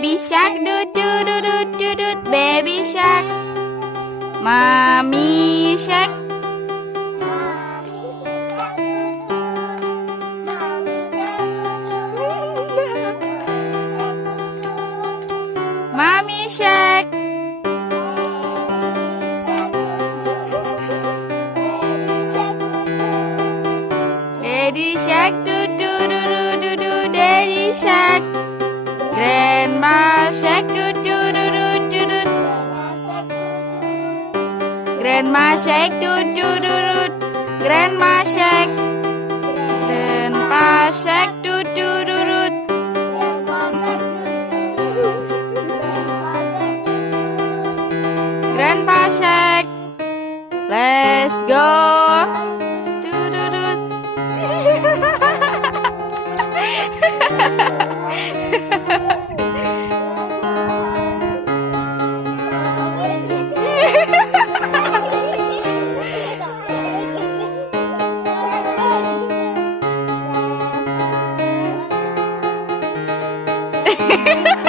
Baby shark, doo doo doo doo doo doo. Baby shark. Mommy shark. Mommy shark. Daddy shark, doo doo doo doo doo doo. Daddy shark. Grandma shark, doo doo doo doo doo doo. Grandma shark, doo doo doo doo. Grandma shark. Grandpa shark, doo doo doo doo. Grandpa shark. Let's go. Doo doo doo. Hehehe